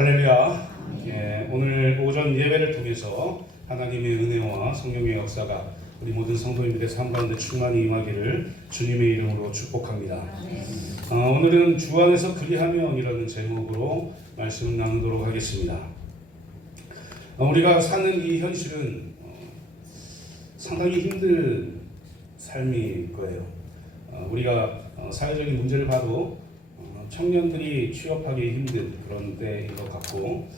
할렐루야. 오늘 오전 예배를 통해서 하나님의 은혜와 성령의 역사가 우리 모든 성도님들의 삶 가운데 충만히 임하기를 주님의 이름으로 축복합니다. 오늘은 주 안에서 그리하면이라는 제목으로 말씀을 나누도록 하겠습니다. 우리가 사는 이 현실은 상당히 힘든 삶일 거예요. 우리가 사회적인 문제를 봐도 청년들이 취업하기 힘든 그런 때인 것 같고,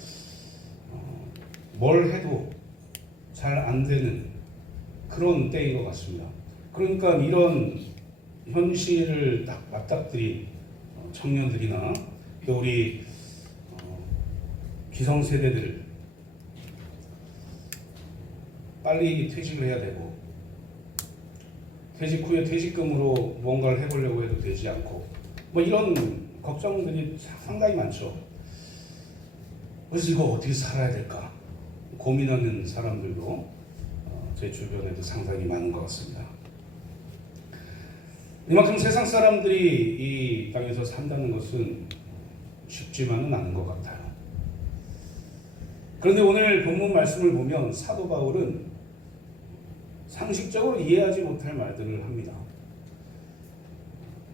뭘 해도 잘 안 되는 그런 때인 것 같습니다. 그러니까 이런 현실을 딱 맞닥뜨린 청년들이나 또 우리 기성세대들 빨리 퇴직을 해야 되고, 퇴직 후에 퇴직금으로 뭔가를 해보려고 해도 되지 않고, 이런 걱정들이 상당히 많죠. 그래서 이거 어떻게 살아야 될까 고민하는 사람들도 제 주변에도 상당히 많은 것 같습니다. 이만큼 세상 사람들이 이 땅에서 산다는 것은 쉽지만은 않은 것 같아요. 그런데 오늘 본문 말씀을 보면 사도 바울은 상식적으로 이해하지 못할 말들을 합니다.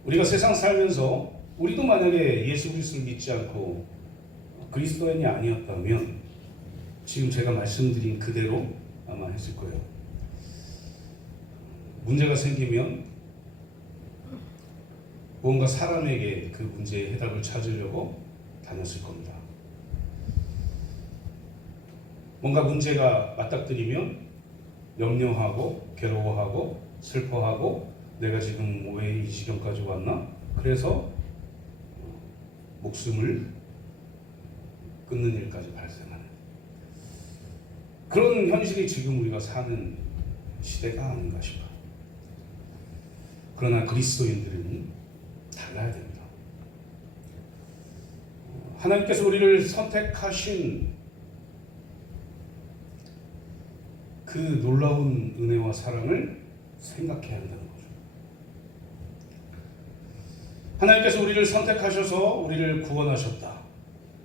우리가 세상 살면서 우리도 만약에 예수 그리스도를 믿지 않고 그리스도인이 아니었다면 지금 제가 말씀드린 그대로 아마 했을 거예요. 문제가 생기면 뭔가 사람에게 그 문제의 해답을 찾으려고 다녔을 겁니다. 뭔가 문제가 맞닥뜨리면 염려하고 괴로워하고 슬퍼하고 내가 지금 왜 이 지경까지 왔나? 그래서 목숨을 끊는 일까지 발생하는 그런 현실이 지금 우리가 사는 시대가 아닌가 싶어요. 그러나 그리스도인들은 달라야 됩니다. 하나님께서 우리를 선택하신 그 놀라운 은혜와 사랑을 생각해야 한다는 거죠. 하나님께서 우리를 선택하셔서 우리를 구원하셨다.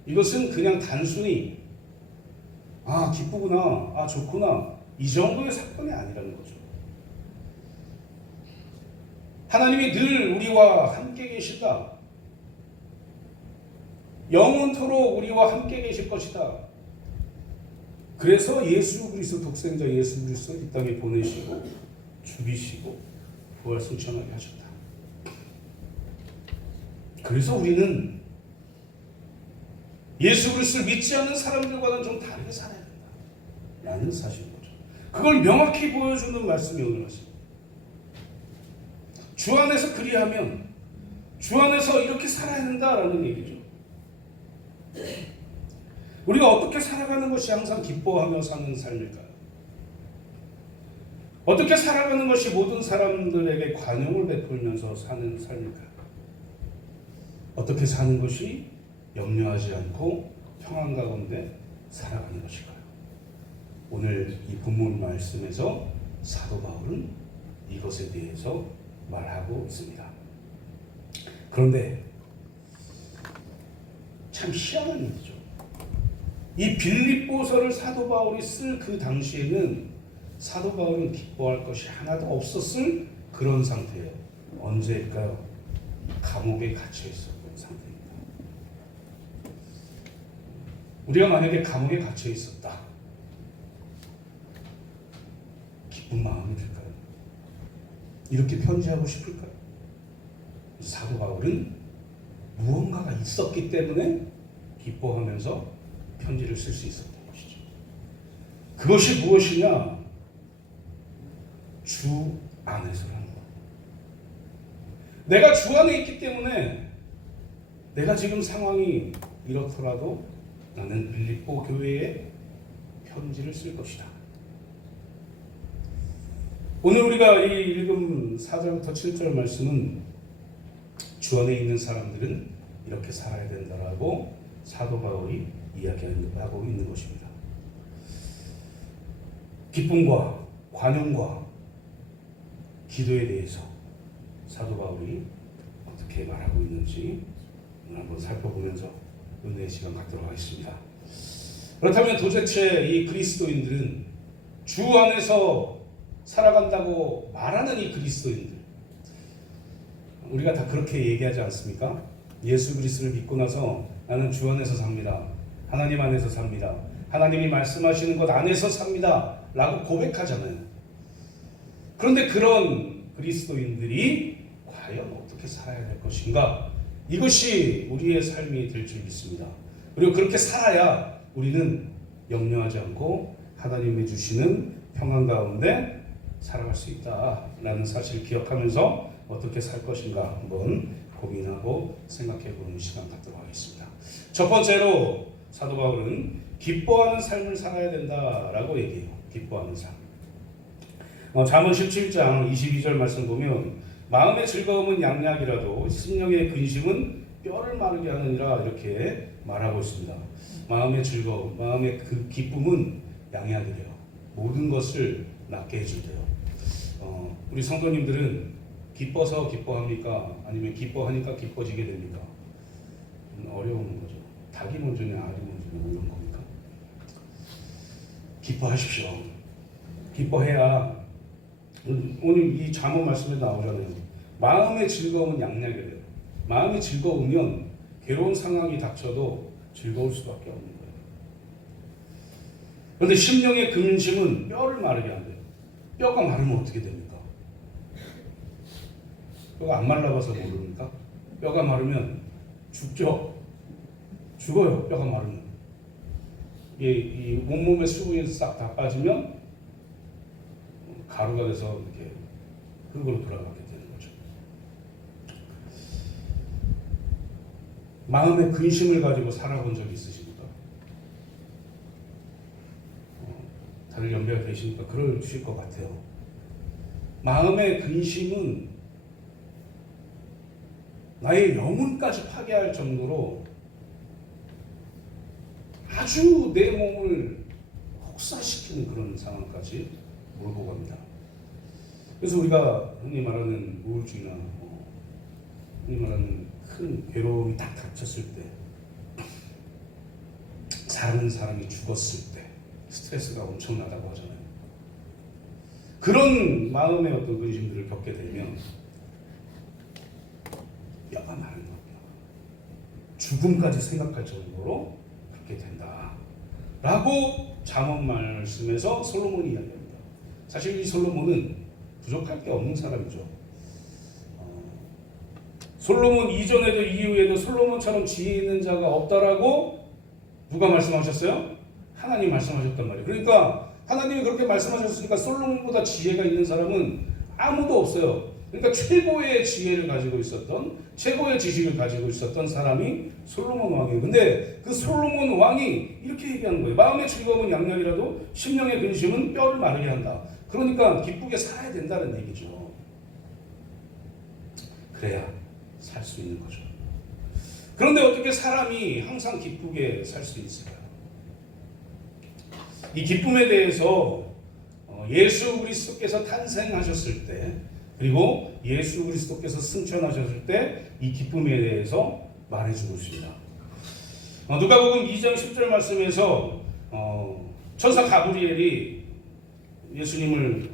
이것은 그냥 단순히 기쁘구나, 좋구나 이 정도의 사건이 아니라는 거죠. 하나님이 늘 우리와 함께 계시다. 영원토록 우리와 함께 계실 것이다. 그래서 예수 그리스도 독생자 예수 그리스도 이 땅에 보내시고 죽이시고 부활 승천하게 하셨다. 그래서 우리는 예수 그리스도를 믿지 않는 사람들과는 좀 다르게 살아야 된다 라는 사실인 거죠. 그걸 명확히 보여주는 말씀이 오늘 말씀입니다. 주 안에서 그리하면 주 안에서 이렇게 살아야 된다라는 얘기죠. 우리가 어떻게 살아가는 것이 항상 기뻐하며 사는 삶일까요? 어떻게 살아가는 것이 모든 사람들에게 관용을 베풀면서 사는 삶일까요? 어떻게 사는 것이 염려하지 않고 평안 가운데 살아가는 것일까요? 오늘 이 본문 말씀에서 사도 바울은 이것에 대해서 말하고 있습니다. 그런데 참 희한한 일이죠. 이 빌립보서를 사도 바울이 쓸 그 당시에는 사도 바울은 기뻐할 것이 하나도 없었을 그런 상태예요. 언제일까요? 감옥에 갇혀 있었던 상태입니다. 우리가 만약에 감옥에 갇혀 있었다. 기쁜 마음이 들까요? 이렇게 편지하고 싶을까요? 사도 바울은 무언가가 있었기 때문에 기뻐하면서 편지를 쓸 수 있었던 것이죠. 그것이 무엇이냐? 주 안에서라는 것. 내가 주 안에 있기 때문에 내가 지금 상황이 이렇더라도 나는 빌립보 교회에 편지를 쓸 것이다. 오늘 우리가 이 읽은 4절부터 7절 말씀은 주 안에 있는 사람들은 이렇게 살아야 된다라고 사도 바울이 이야기하고 있는 것입니다. 기쁨과 관용과 기도에 대해서 사도 바울이 어떻게 말하고 있는지 한번 살펴보면서 은혜의 시간 갖도록 하겠습니다. 그렇다면 도대체 이 그리스도인들은 주 안에서 살아간다고 말하는 이 그리스도인들, 우리가 다 그렇게 얘기하지 않습니까? 예수 그리스도를 믿고 나서 나는 주 안에서 삽니다. 하나님 안에서 삽니다. 하나님이 말씀하시는 것 안에서 삽니다. 라고 고백하잖아요. 그런데 그런 그리스도인들이 과연 어떻게 살아야 될 것인가? 이것이 우리의 삶이 될 줄 믿습니다. 그리고 그렇게 살아야 우리는 염려하지 않고 하나님이 주시는 평안 가운데 살아갈 수 있다라는 사실을 기억하면서 어떻게 살 것인가 한번 고민하고 생각해 보는 시간 갖도록 하겠습니다. 첫 번째로 사도 바울은 기뻐하는 삶을 살아야 된다라고 얘기해요. 기뻐하는 삶. 잠언 17장 22절 말씀 보면 마음의 즐거움은 양약이라도 심령의 근심은 뼈를 마르게 하느니라 이렇게 말하고 있습니다. 마음의 즐거움, 마음의 그 기쁨은 양약이래요. 모든 것을 낫게 해준대요. 우리 성도님들은 기뻐서 기뻐합니까? 아니면 기뻐하니까 기뻐지게 됩니까? 어려운 거죠. 닭이 먼저냐 알이 먼저냐 이런 겁니까? 기뻐하십시오. 기뻐해야 오늘 이 잠언 말씀에 나오잖아요. 마음의 즐거움은 양약이래요. 마음이 즐거우면 괴로운 상황이 닥쳐도 즐거울 수밖에 없는 거예요. 그런데 심령의 근심은 뼈를 마르게 한대요. 뼈가 마르면 어떻게 됩니까? 뼈가 안 말라봐서 모릅니까? 뼈가 마르면 죽죠. 죽어요. 뼈가 마르면. 이 온몸의 수분이 싹 다 빠지면 가루가 돼서 이렇게 흙으로 돌아가게 되는 거죠. 마음의 근심을 가지고 살아본 적이 있으십니까? 다들 연배가 계시니까 그러실 것 같아요. 마음의 근심은 나의 영혼까지 파괴할 정도로 아주 내 몸을 혹사시키는 그런 상황까지 몰고 갑니다. 그래서 우리가 흔히 말하는 우울증이나 흔히 말하는 큰 괴로움이 딱 닥쳤을 때, 사는 사람이 죽었을 때 스트레스가 엄청나다고 하잖아요. 그런 마음의 어떤 근심들을 겪게 되면 뼈가 마른 겁니다. 죽음까지 생각할 정도로 그렇게 된다 라고 잠언 말씀에서 솔로몬이 이야기합니다. 사실 이 솔로몬은 부족할 게 없는 사람이죠. 솔로몬 이전에도 이후에도 솔로몬처럼 지혜 있는 자가 없다라고 누가 말씀하셨어요? 하나님 말씀하셨단 말이에요. 그러니까 하나님이 그렇게 말씀하셨으니까 솔로몬보다 지혜가 있는 사람은 아무도 없어요. 그러니까 최고의 지혜를 가지고 있었던, 최고의 지식을 가지고 있었던 사람이 솔로몬 왕이에요. 근데 그 솔로몬 왕이 이렇게 얘기하는 거예요. 마음의 즐거움은 양약이라도 심령의 근심은 뼈를 마르게 한다. 그러니까 기쁘게 살아야 된다는 얘기죠. 그래야 살 수 있는 거죠. 그런데 어떻게 사람이 항상 기쁘게 살 수 있을까요? 이 기쁨에 대해서 예수 그리스도께서 탄생하셨을 때, 그리고 예수 그리스도께서 승천하셨을 때 이 기쁨에 대해서 말해주고 있습니다. 누가복음 2장 10절 말씀에서 천사 가브리엘이 예수님을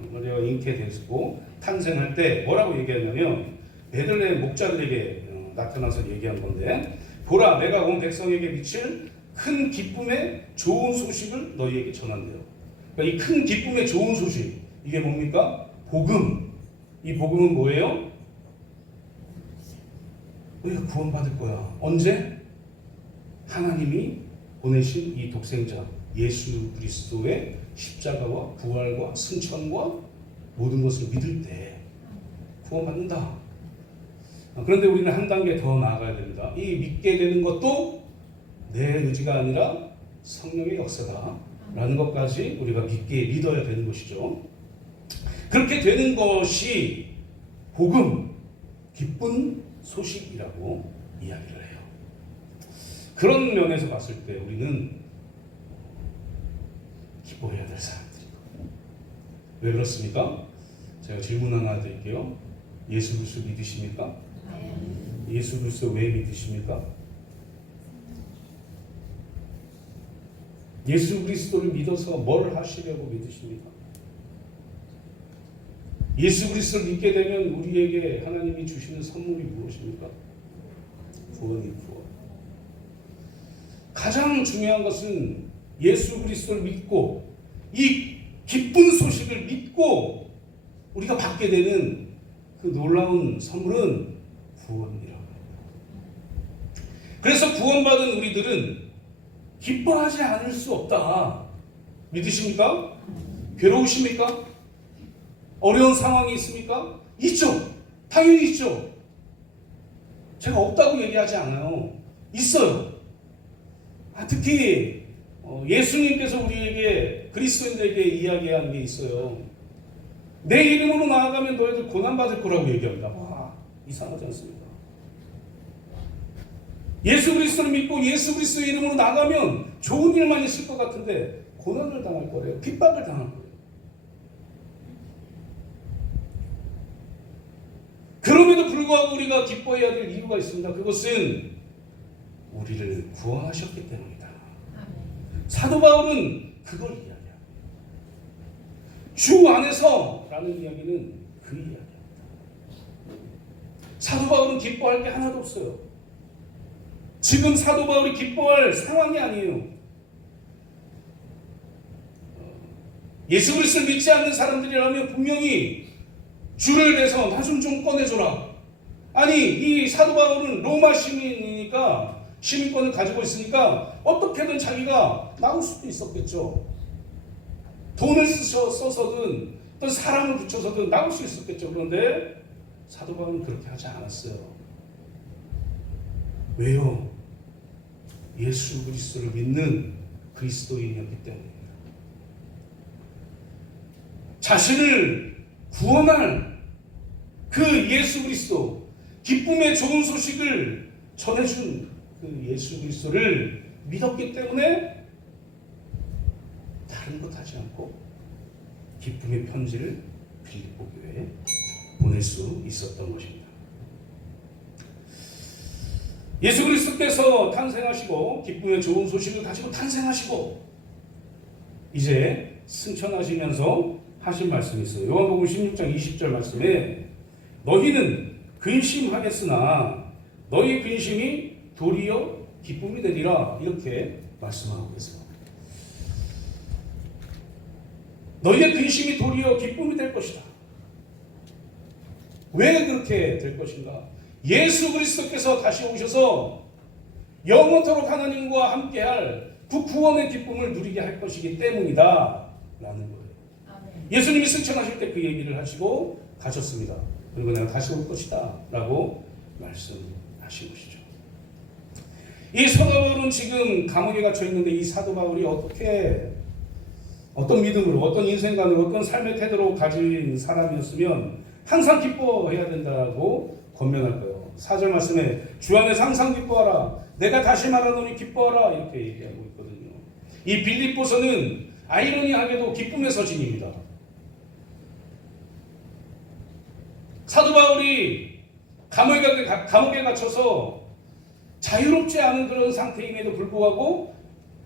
잉태 되고 탄생할 때 뭐라고 얘기하냐면 베들레헴 목자들에게 나타나서 얘기한 건데, 보라 내가 온 백성에게 미칠 큰 기쁨의 좋은 소식을 너희에게 전한대요. 그러니까 이 큰 기쁨의 좋은 소식, 이게 뭡니까? 복음. 이 복음은 뭐예요? 우리가 구원받을 거야. 언제? 하나님이 보내신 이 독생자 예수 그리스도의 십자가와 부활과 승천과 모든 것을 믿을 때 구원받는다. 그런데 우리는 한 단계 더 나아가야 됩니다. 이 믿게 되는 것도 내 의지가 아니라 성령의 역사다라는 것까지 우리가 믿어야 되는 것이죠. 그렇게 되는 것이 복음, 기쁜 소식이라고 이야기를 해요. 그런 면에서 봤을 때 우리는 기뻐해야 될 사람들이고. 왜 그렇습니까? 제가 질문 하나 드릴게요. 예수 그리스도 믿으십니까? 예수 그리스도 왜 믿으십니까? 예수 그리스도를 믿어서 뭘 하시려고 믿으십니까? 예수 그리스도를 믿게 되면 우리에게 하나님이 주시는 선물이 무엇입니까? 구원이 구원. 가장 중요한 것은 예수 그리스도를 믿고 이 기쁜 소식을 믿고 우리가 받게 되는 그 놀라운 선물은 구원이라고. 그래서 구원받은 우리들은 기뻐하지 않을 수 없다. 믿으십니까? 괴로우십니까? 어려운 상황이 있습니까? 있죠. 당연히 있죠. 제가 없다고 얘기하지 않아요. 있어요. 특히 예수님께서 우리에게 그리스도인들에게 이야기한 게 있어요. 내 이름으로 나아가면 너희들 고난받을 거라고 얘기합니다. 와, 이상하지 않습니까? 예수 그리스도를 믿고 예수 그리스도의 이름으로 나가면 좋은 일만 있을 것 같은데 고난을 당할 거래요. 핍박을 당할 거예요. 그럼에도 불구하고 우리가 기뻐해야 될 이유가 있습니다. 그것은 우리를 구원하셨기 때문이다. 사도 바울은 그걸 이야기합니다. 주 안에서라는 이야기는 그 이야기입니다. 사도 바울은 기뻐할 게 하나도 없어요. 지금 사도 바울이 기뻐할 상황이 아니에요. 예수 그리스도를 믿지 않는 사람들이라면 분명히 주를 대서 나 좀 꺼내줘라. 아니, 이 사도 바울은 로마 시민이니까 시민권을 가지고 있으니까 어떻게든 자기가 나올 수도 있었겠죠. 돈을 써서든 또 사람을 붙여서든 나올 수 있었겠죠. 그런데 사도 바울은 그렇게 하지 않았어요. 왜요? 예수 그리스도를 믿는 그리스도인이었기 때문입니다. 자신을 구원할 그 예수 그리스도, 기쁨의 좋은 소식을 전해준 그 예수 그리스도를 믿었기 때문에 다른 것 하지 않고 기쁨의 편지를 빌립보 교회에 보낼 수 있었던 것입니다. 예수 그리스도께서 탄생하시고 기쁨의 좋은 소식을 가지고 탄생하시고 이제 승천하시면서 하신 말씀이 있어요. 요한복음 16장 20절 말씀에 너희는 근심하겠으나 너희 근심이 도리어 기쁨이 되리라 이렇게 말씀하고 계세요. 너희의 근심이 도리어 기쁨이 될 것이다. 왜 그렇게 될 것인가? 예수 그리스도께서 다시 오셔서 영원토록 하나님과 함께할 그 구원의 기쁨을 누리게 할 것이기 때문이다 라는 거예요. 예수님이 승천하실 때 그 얘기를 하시고 가셨습니다. 그리고 내가 다시 올 것이다 라고 말씀하신 것이죠. 이 사도 바울은 지금 감옥에 갇혀 있는데 이 사도 바울이 어떤 믿음으로, 어떤 인생관으로, 어떤 삶의 태도로 가진 사람이었으면 항상 기뻐해야 된다고 권면할 거예요. 4절 말씀에 주 안에서 항상 기뻐하라. 내가 다시 말하노니 기뻐하라. 이렇게 얘기하고 있거든요. 이 빌립보서는 아이러니하게도 기쁨의 서신입니다. 사도 바울이 감옥에 갇혀서 자유롭지 않은 그런 상태임에도 불구하고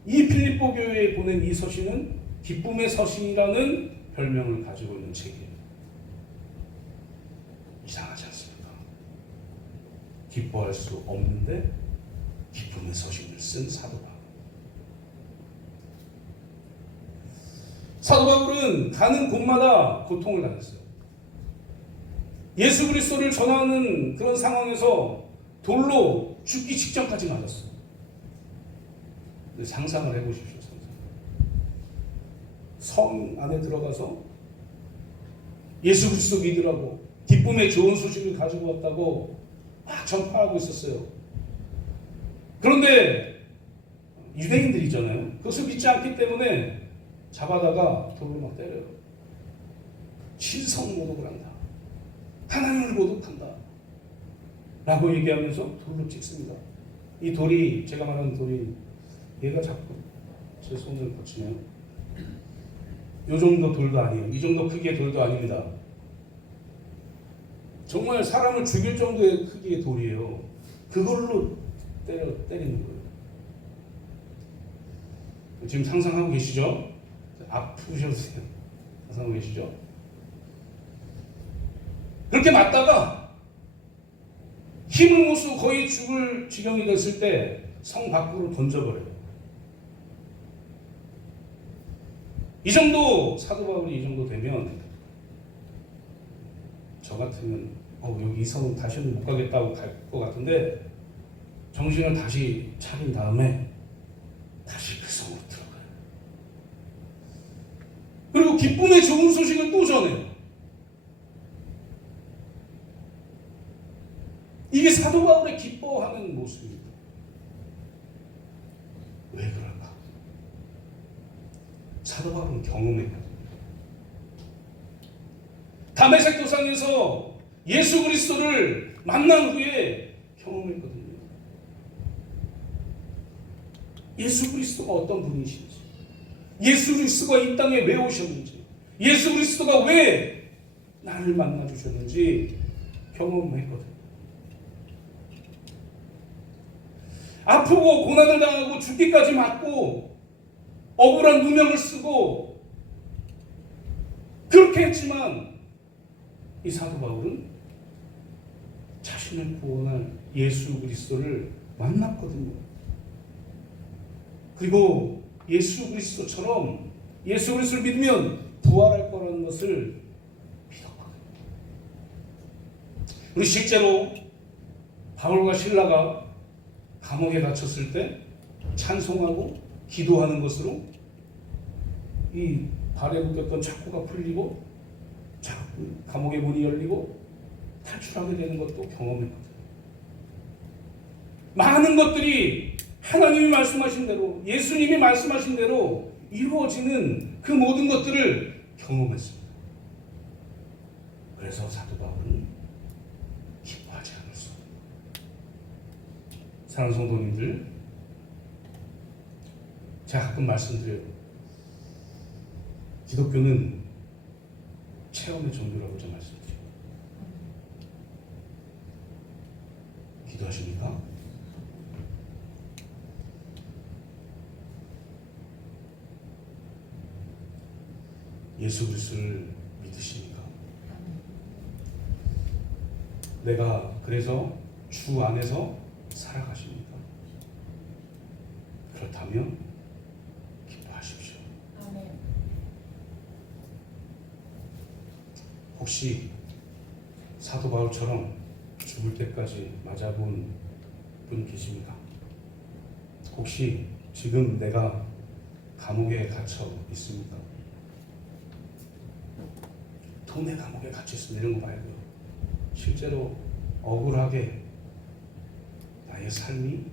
이 빌립보 교회에 보낸 이 서신은 기쁨의 서신이라는 별명을 가지고 있는 책이에요. 이상하지 않습니까? 기뻐할 수 없는데 기쁨의 서신을 쓴 사도 바울. 사도 바울은 가는 곳마다 고통을 당했어요. 예수 그리스도를 전하는 그런 상황에서 돌로 죽기 직전까지 맞았어요. 상상을 해보십시오. 성 안에 들어가서 예수 그리스도 믿으라고 기쁨의 좋은 소식을 가지고 왔다고 막 전파하고 있었어요. 그런데 유대인들이잖아요. 그것을 믿지 않기 때문에 잡아다가 돌로 막 때려요. 신성 모독을 한다. 하나님을 모독한다. 라고 얘기하면서 돌로 찍습니다. 이 돌이, 제가 말하는 돌이 얘가 자꾸 제 손을 거치네요. 이 정도 돌도 아니에요. 이 정도 크기의 돌도 아닙니다. 정말 사람을 죽일 정도의 크기의 돌이에요. 그걸로 때리는 거예요. 지금 상상하고 계시죠? 아프셔도 돼요. 상상하고 계시죠? 그렇게 맞다가 힘을 못 쓰고 거의 죽을 지경이 됐을 때 성 밖으로 던져버려요. 이 정도, 사도 바울이 이 정도 되면 저 같으면 여기 이 성은 다시는 못 가겠다고 갈 것 같은데 정신을 다시 차린 다음에 다시 그 성으로 들어가요. 그리고 기쁨의 좋은 소식을 또 전해요. 이게 사도 바울의 기뻐하는 모습입니다. 왜 그럴까? 사도 바울은 경험했거든요. 다메섹 도상에서 예수 그리스도를 만난 후에 경험했거든요. 예수 그리스도가 어떤 분이신지, 예수 그리스도가 이 땅에 왜 오셨는지, 예수 그리스도가 왜 나를 만나 주셨는지 경험했거든요. 아프고 고난을 당하고 죽기까지 맞고 억울한 누명을 쓰고 그렇게 했지만 이 사도 바울은 자신을 구원할 예수 그리스도를 만났거든요. 그리고 예수 그리스도처럼 예수 그리스도를 믿으면 부활할 거라는 것을 믿었거든요. 우리 실제로 바울과 실라가 감옥에 갇혔을 때 찬송하고 기도하는 것으로 이 발에 묶였던 착고가 풀리고 감옥의 문이 열리고 탈출하게 되는 것도 경험했거든요. 많은 것들이 하나님이 말씀하신 대로, 예수님이 말씀하신 대로 이루어지는 그 모든 것들을 경험했습니다. 그래서 사도 바울은 기뻐하지 않을 수 없습니다. 사랑하는 성도님들, 제가 가끔 말씀드려요. 기독교는 체험의 종교라고 제가 말씀드려요. 기도하십니까? 예수 그리스도를 믿으십니까? 내가 그래서 주 안에서 살아가십니까? 그렇다면 기뻐하십시오. 아멘. 혹시 사도 바울처럼 죽을 때까지 맞아본 분 계십니까? 혹시 지금 내가 감옥에 갇혀 있습니까? 동네 감옥에 갇혀 있습니다. 이런 거 말고요. 실제로 억울하게 나의 삶이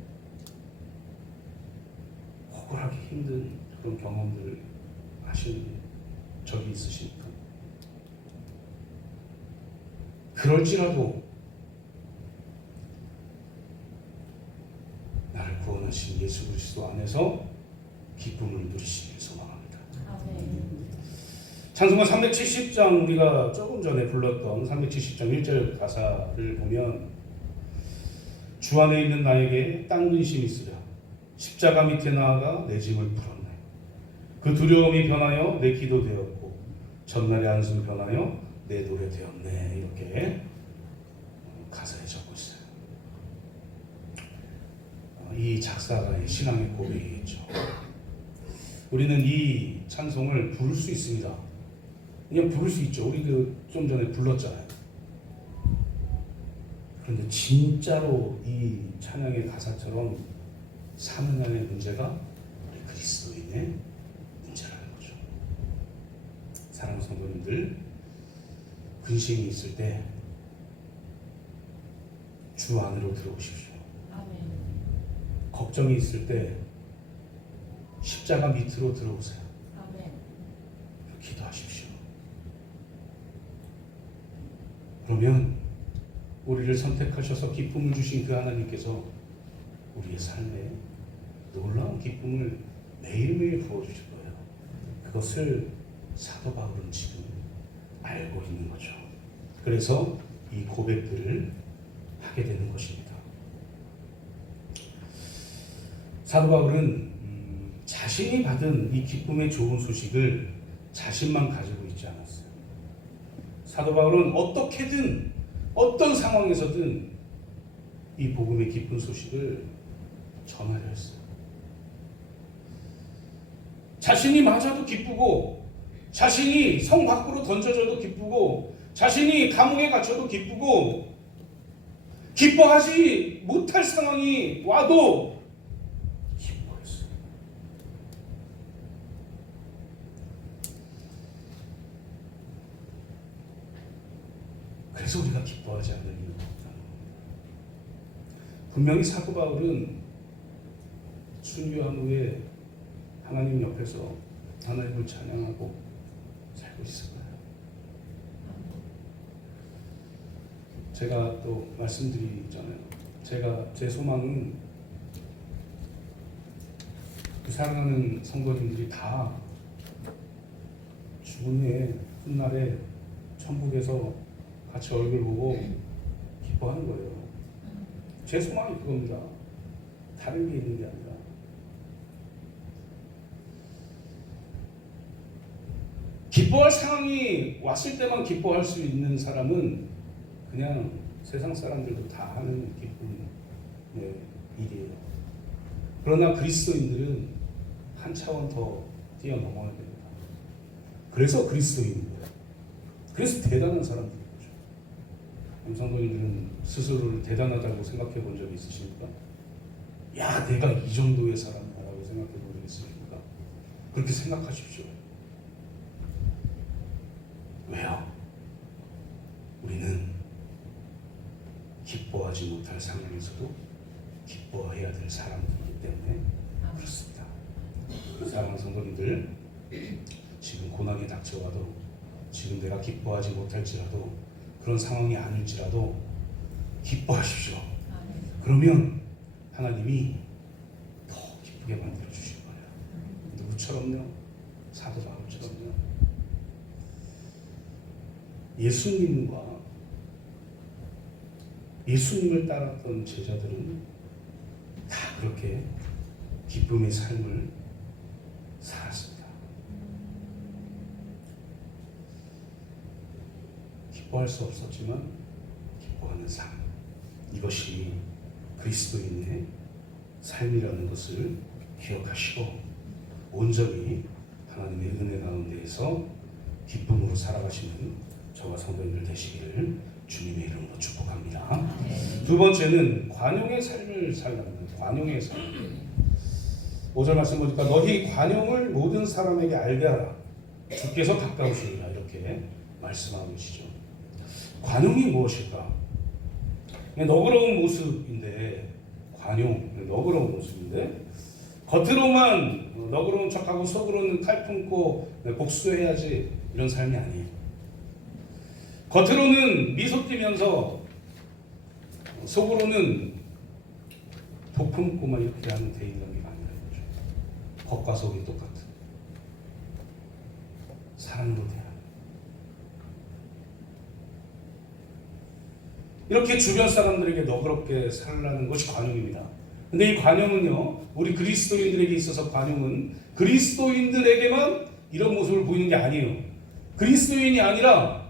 억울하게 힘든 그런 경험들을 하신 적이 있으십니까? 그럴지라도 나를 구원하신 예수 그리스도 안에서 기쁨을 누리시길 소망합니다. 찬송가 370장 우리가 조금 전에 불렀던 370장 1절 가사를 보면 주 안에 있는 나에게 땅 근심이 있으랴 십자가 밑에 나아가 내 짐을 풀었네. 그 두려움이 변하여 내 기도 되었고 전날의 한숨 변하여 내 노래 되었네. 이렇게 가사에 적고 있어요. 이 작사가의 신앙의 고백이겠죠. 우리는 이 찬송을 부를 수 있습니다. 그냥 부를 수 있죠. 우리 좀 전에 불렀잖아요. 그런데 진짜로 이 찬양의 가사처럼 사는 안의 문제가 우리 그리스도인의 문제라는 거죠. 사랑하는 성도님들, 근심이 있을 때 주 안으로 들어오십시오. 아멘. 걱정이 있을 때 십자가 밑으로 들어오세요. 아멘. 기도하십시오. 그러면 우리를 선택하셔서 기쁨을 주신 그 하나님께서 우리의 삶에 놀라운 기쁨을 매일매일 부어주실 거예요. 그것을 사도 바울은 지금 알고 있는 거죠. 그래서 이 고백들을 하게 되는 것입니다. 사도 바울은 자신이 받은 이 기쁨의 좋은 소식을 자신만 가지고 있지 않았어요. 사도 바울은 어떻게든 어떤 상황에서든 이 복음의 기쁜 소식을 전하려 했어요. 자신이 맞아도 기쁘고, 자신이 성 밖으로 던져져도 기쁘고, 자신이 감옥에 갇혀도 기쁘고, 기뻐하지 못할 상황이 와도 기뻐했어요. 그래서 우리가 기뻐하지 않는 이유가 없다. 분명히 사도 바울은 순교한 후에 하나님 옆에서 하나님을 찬양하고 살고 있을 거예요. 제가 또 말씀드리잖아요. 제 소망은 그 사랑하는 성도님들이 다 죽은 후에 훗날에 천국에서 같이 얼굴 보고 기뻐하는 거예요. 제 소망이 그겁니다. 다른 게 있는 게 아니라. 기뻐할 상황이 왔을 때만 기뻐할 수 있는 사람은 그냥 세상 사람들도 다 하는 기쁨의 일이에요. 그러나 그리스도인들은 한 차원 더 뛰어넘어야 됩니다. 그래서 그리스도인입니다. 그래서 대단한 사람들인 거죠. 성도님들은 스스로를 대단하다고 생각해 본 적이 있으십니까? 야, 내가 이 정도의 사람이라고 생각해 본 적이 있으십니까? 그렇게 생각하십시오. 왜요? 우리는 기뻐하지 못할 상황에서도 기뻐해야 될 사람들이기 때문에 그렇습니다. 사랑하는 성도님들, 지금 고난이 닥쳐와도, 지금 내가 기뻐하지 못할지라도, 그런 상황이 아닐지라도 기뻐하십시오. 그러면 하나님이 더 기쁘게 만들어 주실 거예요. 누구처럼요? 사도 바울처럼요. 예수님을 따랐던 제자들은 다 그렇게 기쁨의 삶을 살았습니다. 기뻐할 수 없었지만 기뻐하는 삶, 이것이 그리스도인의 삶이라는 것을 기억하시고 온전히 하나님의 은혜 가운데에서 기쁨으로 살아가시는 저와 성도님들 되시기를 주님의 이름으로 축복합니다. 두 번째는 관용의 삶을 살라는 관용의 삶. 5절 말씀 보니까 너희 관용을 모든 사람에게 알게 하라. 주께서 가까우시니라, 이렇게 말씀하고 계시죠. 관용이 무엇일까? 너그러운 모습인데, 관용, 너그러운 모습인데, 겉으로만 너그러운 척하고 속으로는 칼 품고 복수해야지, 이런 삶이 아니에요. 겉으로는 미소 띠면서 속으로는 독 품고 막 이렇게 하는 대인관계가 아니라는 거죠. 겉과 속이 똑같은 사랑으로 대하는, 이렇게 주변 사람들에게 너그럽게 살라는 것이 관용입니다. 근데 이 관용은요, 우리 그리스도인들에게 있어서 관용은 그리스도인들에게만 이런 모습을 보이는 게 아니에요. 그리스도인이 아니라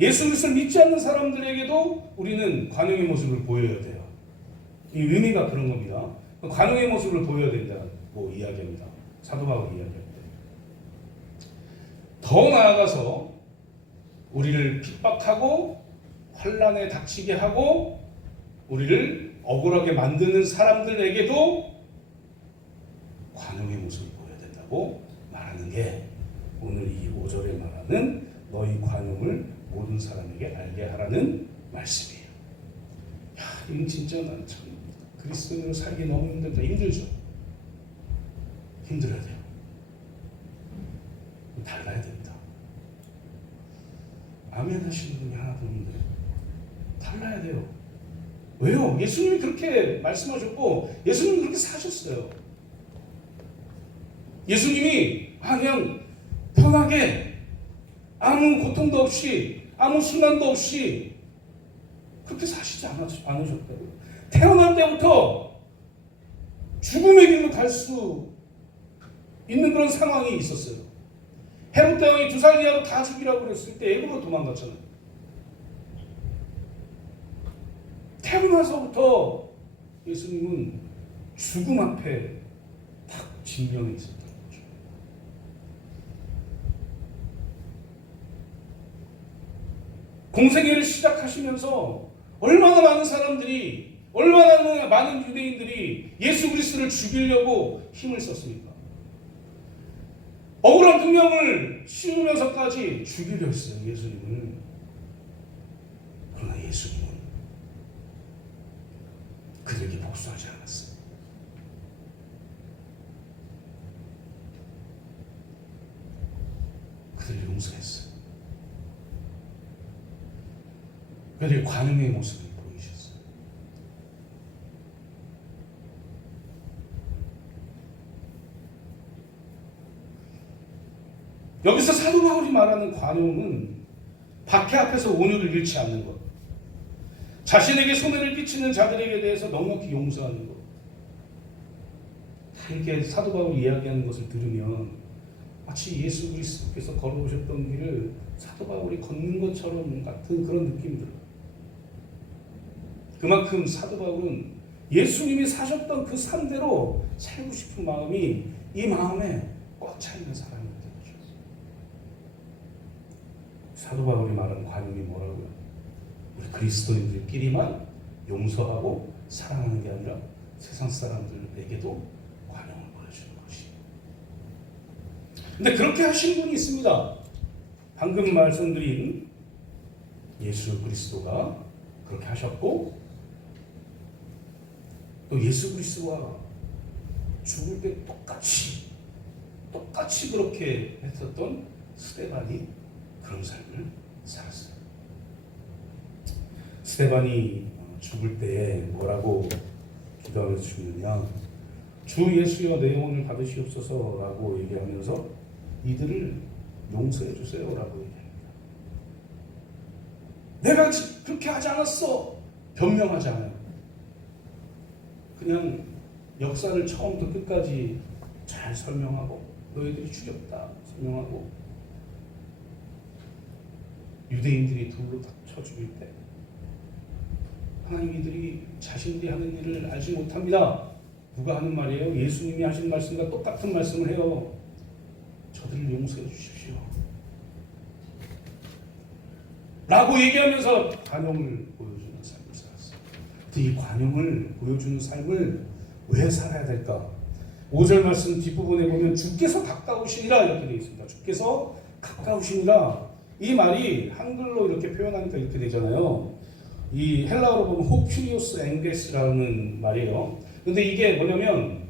예수 그리스도를 믿지 않는 사람들에게도 우리는 관용의 모습을 보여야 돼요. 이 의미가 그런 겁니다. 관용의 모습을 보여야 된다고 이야기합니다. 사도 바울이 이야기할 때. 더 나아가서 우리를 핍박하고 환난에 닥치게 하고 우리를 억울하게 만드는 사람들에게도 관용의 모습을 보여야 된다고 말하는 게 오늘 이 5절에 말하는 너희 관용을 모든 사람에게 알게 하라는 말씀이에요. 야, 이건 진짜 난 참 그리스도인으로 살기 너무 힘들다. 힘들죠? 힘들어야 돼요. 달라야 됩니다. 아멘 하시는 분이 하나도 없는데 달라야 돼요. 왜요? 예수님이 그렇게 말씀하셨고 예수님이 그렇게 사셨어요. 예수님이 그냥 편하게 아무 고통도 없이 아무 순환도 없이 그렇게 사시지 않으셨다고요. 태어날 때부터 죽음의 길로 갈 수 있는 그런 상황이 있었어요. 헤롯 대왕이 2살 이하로 다 죽이라고 그랬을 때 애굽으로 도망갔잖아요. 태어나서부터 예수님은 죽음 앞에 딱 직면해 있었던 거죠. 공생애를 시작하시면서 얼마나 많은 사람들이, 얼마나 많은 유대인들이 예수 그리스도를 죽이려고 힘을 썼습니까? 억울한 분명을 씌우면서까지 죽이려 했어요, 예수님을. 그러나 예수님은 그들에게 복수하지 않았어요. 그들을 용서했어요. 그들의 관용의 모습을 보이셨어요. 여기서 사도 바울이 말하는 관용은 박해 앞에서 온유를 잃지 않는 것, 자신에게 손해를 끼치는 자들에게 대해서 넉넉히 용서하는 것. 이렇게 사도 바울이 이야기하는 것을 들으면 마치 예수 그리스도께서 걸어오셨던 길을 사도 바울이 걷는 것처럼 같은 그런 느낌이 들어요. 그만큼 사도 바울은 예수님이 사셨던 그 삶대로 살고 싶은 마음이 이 마음에 꽉 차 있는 사람입니다. 사도 바울이 말하는 관용이 뭐라고요? 우리 그리스도인들끼리만 용서하고 사랑하는 게 아니라 세상 사람들에게도 관용을 보여주는 것이에요. 근데 그렇게 하신 분이 있습니다. 방금 말씀드린 예수 그리스도가 그렇게 하셨고, 또 예수 그리스도와 죽을 때 똑같이 그렇게 했었던 스데반이 그런 삶을 살았어요. 스데반이 죽을 때에 뭐라고 기도하며 죽느냐, 주 예수여 내 영혼을 받으시옵소서라고 얘기하면서 이들을 용서해 주세요라고 얘기합니다. 내가 그렇게 하지 않았어, 변명하지 않아요. 그냥 역사를 처음부터 끝까지 잘 설명하고, 너희들이 죽였다 설명하고, 유대인들이 둘로 쳐 죽일 때 하나님 이들이 자신들이 하는 일을 알지 못합니다. 누가 하는 말이에요? 예수님이 하신 말씀과 똑같은 말씀을 해요. 저들을 용서해 주십시오 라고 얘기하면서 관용을 보여주는 삶을 살았어요. 이 관용을 보여주는 삶을 왜 살아야 될까? 5절 말씀 뒷부분에 보면 주께서 가까우시니라 이렇게 되어 있습니다. 주께서 가까우시니라. 이 말이 한글로 이렇게 표현하니까 이렇게 되잖아요. 이 헬라어로 보면 호큐리오스 엥게스라는 말이에요. 근데 이게 뭐냐면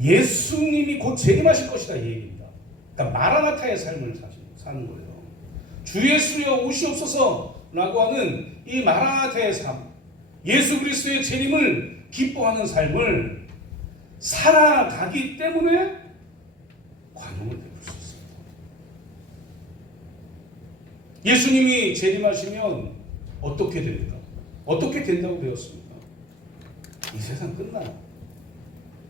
예수님이 곧 재림하실 것이다 이 얘기입니다. 그러니까 마라나타의 삶을 사는 거예요. 주 예수여 오시옵소서라고 하는 이 마라나타의 삶, 예수 그리스도의 재림을 기뻐하는 삶을 살아가기 때문에 관용을 베풀 수 있습니다. 예수님이 재림하시면 어떻게 됩니까? 어떻게 된다고 배웠습니까? 이 세상 끝나요.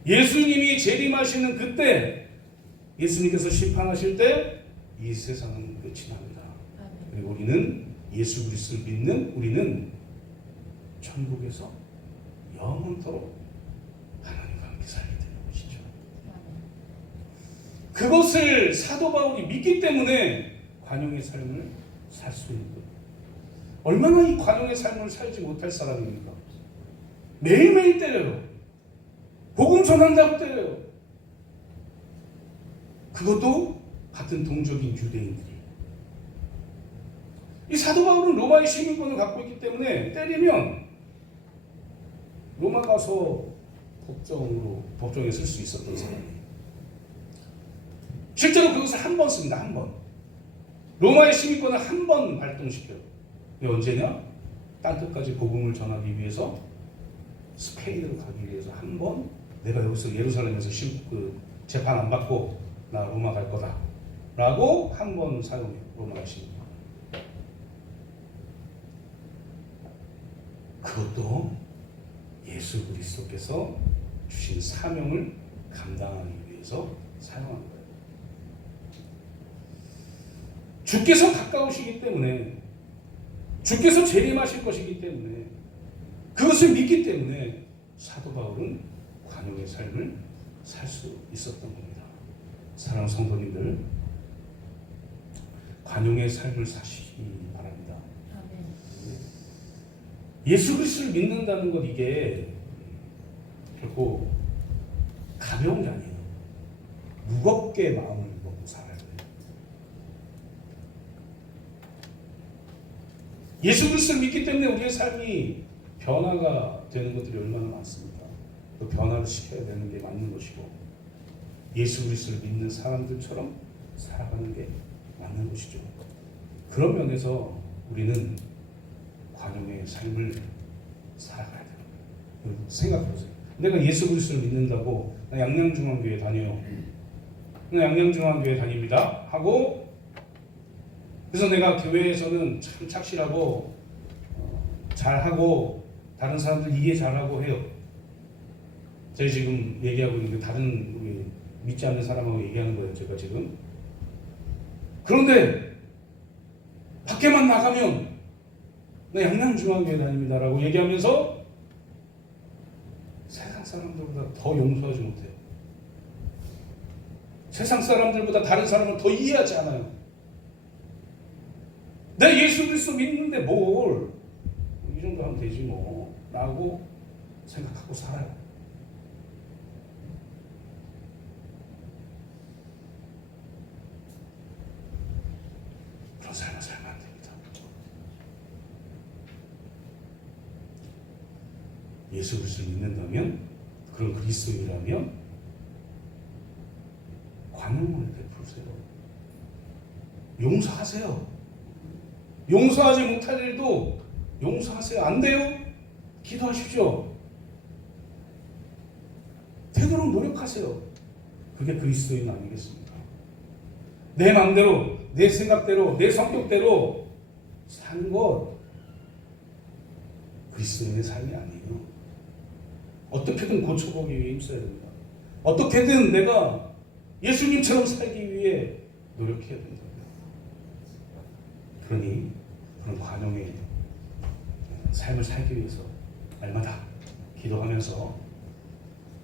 예수님이 재림하시는 그때, 예수님께서 심판하실 때 이 세상은 끝이 납니다. 그리고 우리는 예수 그리스도를 믿는 우리는 천국에서 영원토록 하나님과 함께 살게 되는 것이죠. 그것을 사도 바울이 믿기 때문에 관용의 삶을 살 수 있는 거예요. 얼마나 이 관용의 삶을 살지 못할 사람입니까? 매일매일 때려요. 복음 전한다고 때려요. 그것도 같은 동족인 유대인들이. 이 사도 바울은 로마의 시민권을 갖고 있기 때문에 때리면 로마 가서 법정에 쓸 수 있었던 사람이에요. 실제로 그것을 한 번 씁니다. 한 번. 로마의 시민권을 한 번 발동시켜요. 이게 언제냐? 땅끝까지 복음을 전하기 위해서 스페인으로 가기 위해서 한 번, 내가 여기서 예루살렘에서 재판 안 받고 나 로마 갈 거다 라고 한 번 사용해요. 로마의 시민권. 그것도 예수 그리스도께서 주신 사명을 감당하기 위해서 사용한 거예요. 주께서 가까우시기 때문에, 주께서 재림하실 것이기 때문에, 그것을 믿기 때문에 사도 바울은 관용의 삶을 살 수 있었던 겁니다. 사랑하는 성도님들, 관용의 삶을 사시기 바랍니다. 예수 그리스도를 믿는다는 것, 이게 결코 가벼운 게 아니에요. 무겁게 마음을 먹고 살아야 돼요. 예수 그리스도를 믿기 때문에 우리의 삶이 변화가 되는 것들이 얼마나 많습니까? 그 변화를 시켜야 되는 게 맞는 것이고, 예수 그리스도를 믿는 사람들처럼 살아가는 게 맞는 것이죠. 그런 면에서 우리는 관용의 삶을 살아가야 돼요. 생각해보세요. 내가 예수 그리스도를 믿는다고, 나 양양중앙교회 다녀요. 나 양양중앙교회 다닙니다 하고, 그래서 내가 교회에서는 참 착실하고 잘하고 다른 사람들 이해 잘하고 해요. 저희 지금 얘기하고 있는 게 다른 우리 믿지 않는 사람하고 얘기하는 거예요, 제가 지금. 그런데 밖에만 나가면 나 양양중앙교회 다닙니다라고 얘기하면서 세상 사람들보다 더 용서하지 못해요. 세상 사람들보다 다른 사람을 더 이해하지 않아요. 내 예수 그리스도 믿는데 뭘 이 정도 하면 되지 뭐 라고 생각하고 살아요. 그런 삶을 살면 안 됩니다. 예수 그리스도를 믿는다면, 그런 그리스도인이라면 관용을 베푸세요. 용서하세요. 용서하지 못할 일도 용서하세요. 안 돼요? 기도하십시오. 되도록 노력하세요. 그게 그리스도인 아니겠습니까? 내 마음대로, 내 생각대로, 내 성격대로 사는 것, 그리스도인의 삶이 아니에요. 어떻게든 고쳐보기 위해 힘써야 됩니다. 어떻게든 내가 예수님처럼 살기 위해 노력해야 된다. 그러니 그런 관용의 삶을 살기 위해서 날마다 기도하면서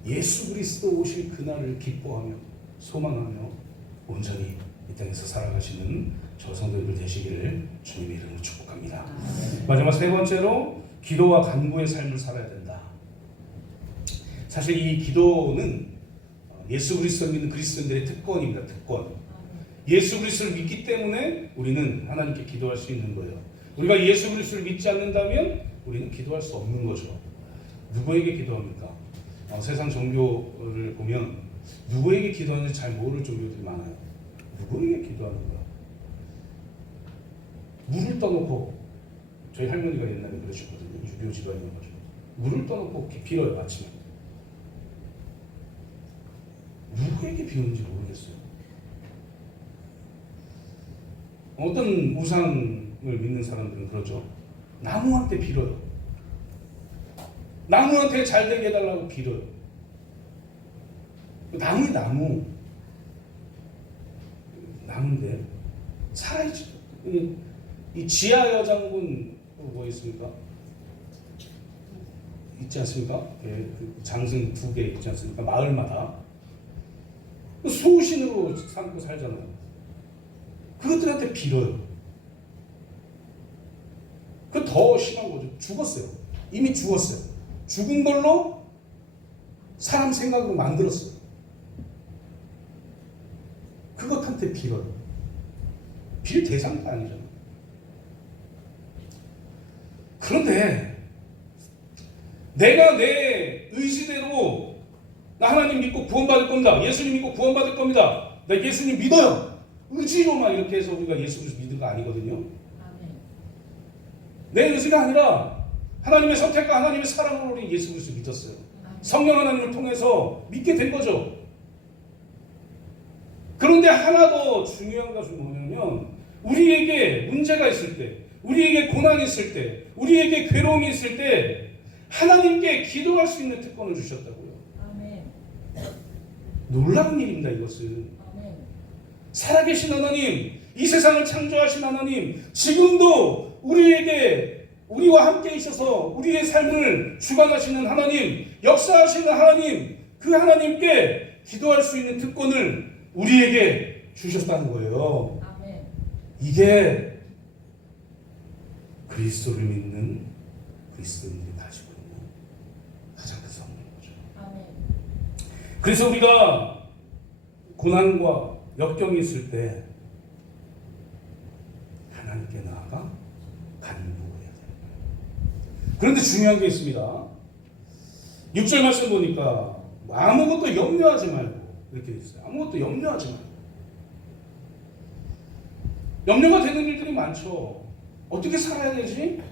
예수 그리스도 오실 그날을 기뻐하며 소망하며 온전히 이 땅에서 살아가시는 저 성도들 되시기를 주님의 이름으로 축복합니다. 마지막 세 번째로, 기도와 간구의 삶을 살아야 된다. 사실 이 기도는 예수 그리스도를 믿는 그리스도인들의 특권입니다. 특권. 예수 그리스도를 믿기 때문에 우리는 하나님께 기도할 수 있는 거예요. 우리가 예수 그리스도를 믿지 않는다면 우리는 기도할 수 없는 거죠. 누구에게 기도합니까? 세상 종교를 보면 누구에게 기도하는지 잘 모를 종교들이 많아요. 누구에게 기도하는 거야? 물을 떠놓고, 저희 할머니가 옛날에 그러셨거든요. 유교 집안이어가지고 물을 떠놓고 빌어요. 아침에. 누구에게 비우는지 모르겠어요. 어떤 우상을 믿는 사람들은 그러죠. 나무한테 빌어요. 나무한테 잘 되게 해달라고 빌어요. 나무인데 살아있죠. 이 지하 여장군 뭐 있습니까? 있지 않습니까? 그 장승 2개 있지 않습니까? 마을마다 수호신으로 삼고 살잖아요. 그것들한테 빌어요. 그 더 심한 거죠. 죽었어요. 이미 죽었어요. 죽은 걸로 사람 생각으로 만들었어요. 그것한테 빌어요. 빌 대상도 아니잖아요. 그런데 내가 내 의지대로 나 하나님 믿고 구원받을 겁니다. 예수님 믿고 구원받을 겁니다. 나 예수님 믿어요. 의지로만 이렇게 해서 우리가 예수 그리스도 믿는 거 아니거든요. 내 의지가 아니라 하나님의 선택과 하나님의 사랑으로 우리 예수 그리스도 믿었어요. 성령 하나님을 통해서 믿게 된 거죠. 그런데 하나 더 중요한 것은 뭐냐면, 우리에게 문제가 있을 때, 우리에게 고난이 있을 때, 우리에게 괴로움이 있을 때 하나님께 기도할 수 있는 특권을 주셨다고요. 놀라운 일입니다. 이것은 살아계신 하나님, 이 세상을 창조하신 하나님, 지금도 우리에게 우리와 함께 있어서 우리의 삶을 주관하시는 하나님, 역사하시는 하나님, 그 하나님께 기도할 수 있는 특권을 우리에게 주셨다는 거예요. 이게 그리스도를 믿는 그리스도인들이 가지고 있는 가장 큰 선물인 거죠. 그래서 우리가 고난과 역경이 있을 때 하나님께 나아가 간구해야 돼요. 그런데 중요한 게 있습니다. 6절 말씀 보니까 아무것도 염려하지 말고 이렇게 있어요. 아무것도 염려하지 말고. 염려가 되는 일들이 많죠. 어떻게 살아야 되지?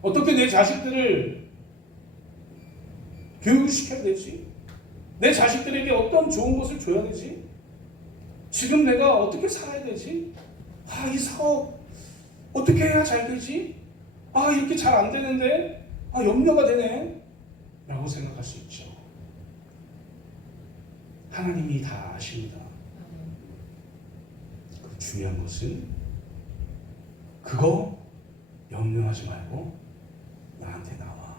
어떻게 내 자식들을 교육시켜야 되지? 내 자식들에게 어떤 좋은 것을 줘야 되지? 지금 내가 어떻게 살아야 되지? 이 사업 어떻게 해야 잘 되지? 이렇게 잘 안 되는데 염려가 되네 라고 생각할 수 있죠. 하나님이 다 아십니다. 그 중요한 것은 그거 염려하지 말고 나한테 나와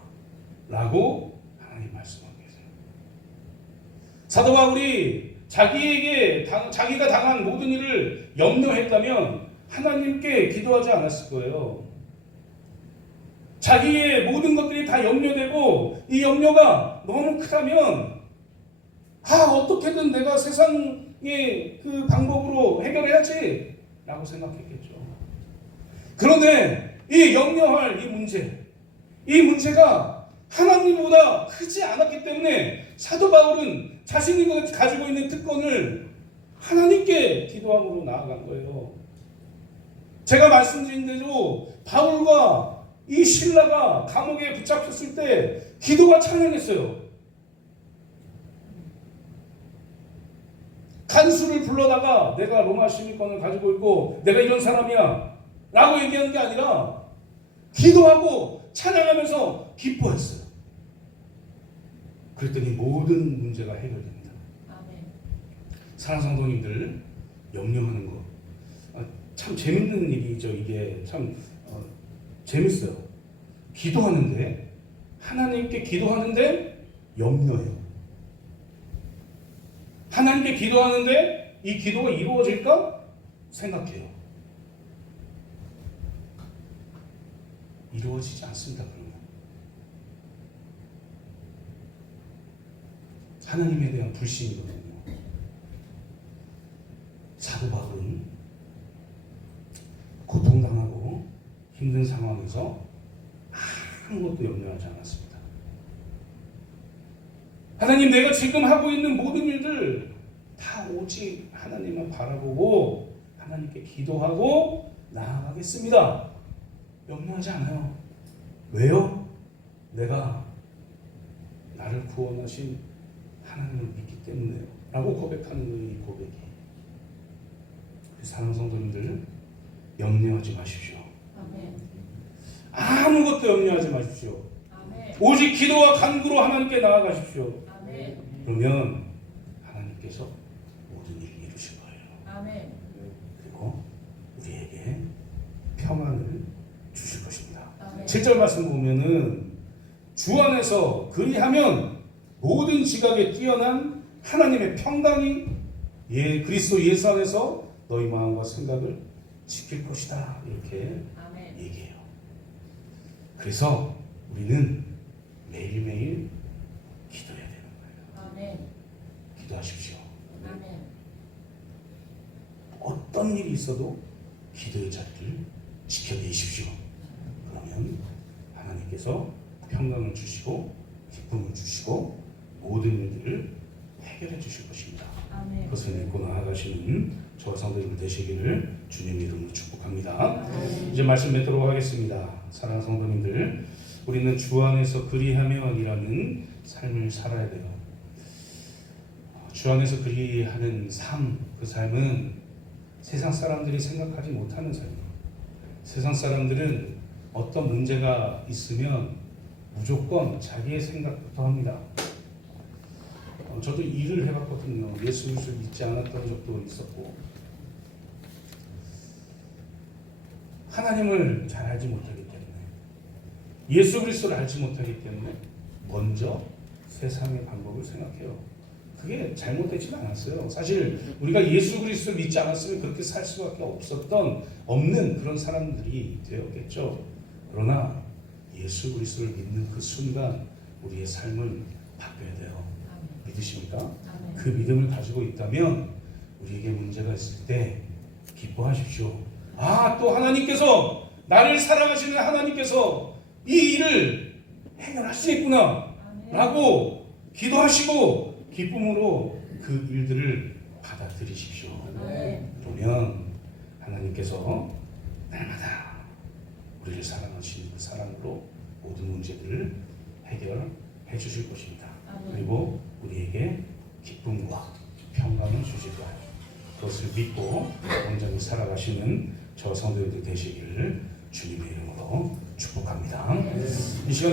라고 하나님 말씀하고 계세요. 사도 바울이 자기가 당한 모든 일을 염려했다면 하나님께 기도하지 않았을 거예요. 자기의 모든 것들이 다 염려되고 이 염려가 너무 크다면 어떻게든 내가 세상의 그 방법으로 해결해야지 라고 생각했겠죠. 그런데 이 염려할 이 문제가 하나님보다 크지 않았기 때문에 사도 바울은 자신이 가지고 있는 특권을 하나님께 기도함으로 나아간 거예요. 제가 말씀드린 대로 바울과 이 실라가 감옥에 붙잡혔을 때 기도가 찬양했어요. 간수를 불러다가 내가 로마 시민권을 가지고 있고 내가 이런 사람이야 라고 얘기하는 게 아니라 기도하고 찬양하면서 기뻐했어요. 그랬더니 모든 문제가 해결됩니다. 사랑하는 성도님들, 염려하는 거 참 재밌는 일이죠. 이게 참 재밌어요. 기도하는데 하나님께 기도하는데 염려해요. 하나님께 기도하는데 이 기도가 이루어질까 생각해요. 이루어지지 않습니다. 그러면 하나님에 대한 불신이거든요. 사도 바울은 고통당하고 힘든 상황에서 아무것도 염려하지 않았습니다. 하나님, 내가 지금 하고 있는 모든 일들 다 오직 하나님만 바라보고 하나님께 기도하고 나아가겠습니다. 염려하지 않아요. 왜요? 내가 나를 구원하신 하나님을 믿기 때문에요 라고 고백하는 거예요. 이 고백이. 사랑하는 성도님들, 염려하지 마십시오. 아무것도 염려하지 마십시오. 오직 기도와 간구로 하나님께 나아가십시오. 그러면 하나님께서 모든 일을 이루실 거예요. 그리고 우리에게 평안을 주실 것입니다. 7절 말씀 보면은 주 안에서 그리하면 모든 지각에 뛰어난 하나님의 평강이 그리스도 예수 안에서 너희 마음과 생각을 지킬 것이다. 이렇게 얘기해요. 그래서 우리는 매일매일 기도해야 되는 거예요. 기도하십시오. 어떤 일이 있어도 기도의 자리를 지켜내십시오. 그러면 하나님께서 평강을 주시고 기쁨을 주시고 모든 일들을 해결해 주실 것입니다. 그것을 믿고 나아가시는 저와 성도님들 되시기를 주님의 이름으로 축복합니다. 이제 말씀 맺도록 하겠습니다. 사랑하는 성도님들, 우리는 주 안에서 그리하며이라는 삶을 살아야 돼요. 주 안에서 그리하는 삶, 그 삶은 세상 사람들이 생각하지 못하는 삶이에요. 세상 사람들은 어떤 문제가 있으면 무조건 자기의 생각부터 합니다. 저도 일을 해봤거든요. 예수 그리스도를 믿지 않았던 적도 있었고 하나님을 잘 알지 못하기 때문에 예수 그리스도를 알지 못하기 때문에 먼저 세상의 방법을 생각해요. 그게 잘못되지는 않았어요. 사실 우리가 예수 그리스도를 믿지 않았으면 그렇게 살 수밖에 없는 그런 사람들이 되었겠죠. 그러나 예수 그리스도를 믿는 그 순간 우리의 삶을 바꿔야 돼요. 믿으십니까? 그 믿음을 가지고 있다면 우리에게 문제가 있을 때 기뻐하십시오. 또 하나님께서 나를 사랑하시는 하나님께서 이 일을 해결할 수 있구나 라고 기도하시고 기쁨으로 그 일들을 받아들이십시오. 그러면 하나님께서 날마다 우리를 사랑하시는 그 사랑으로 모든 문제들을 해결해 주실 것입니다. 그리고 우리에게 기쁨과 평강을 주실 거예요. 그것을 믿고 온전히 살아가시는 저 성도님들 되시기를 주님의 이름으로 축복합니다. 이 시간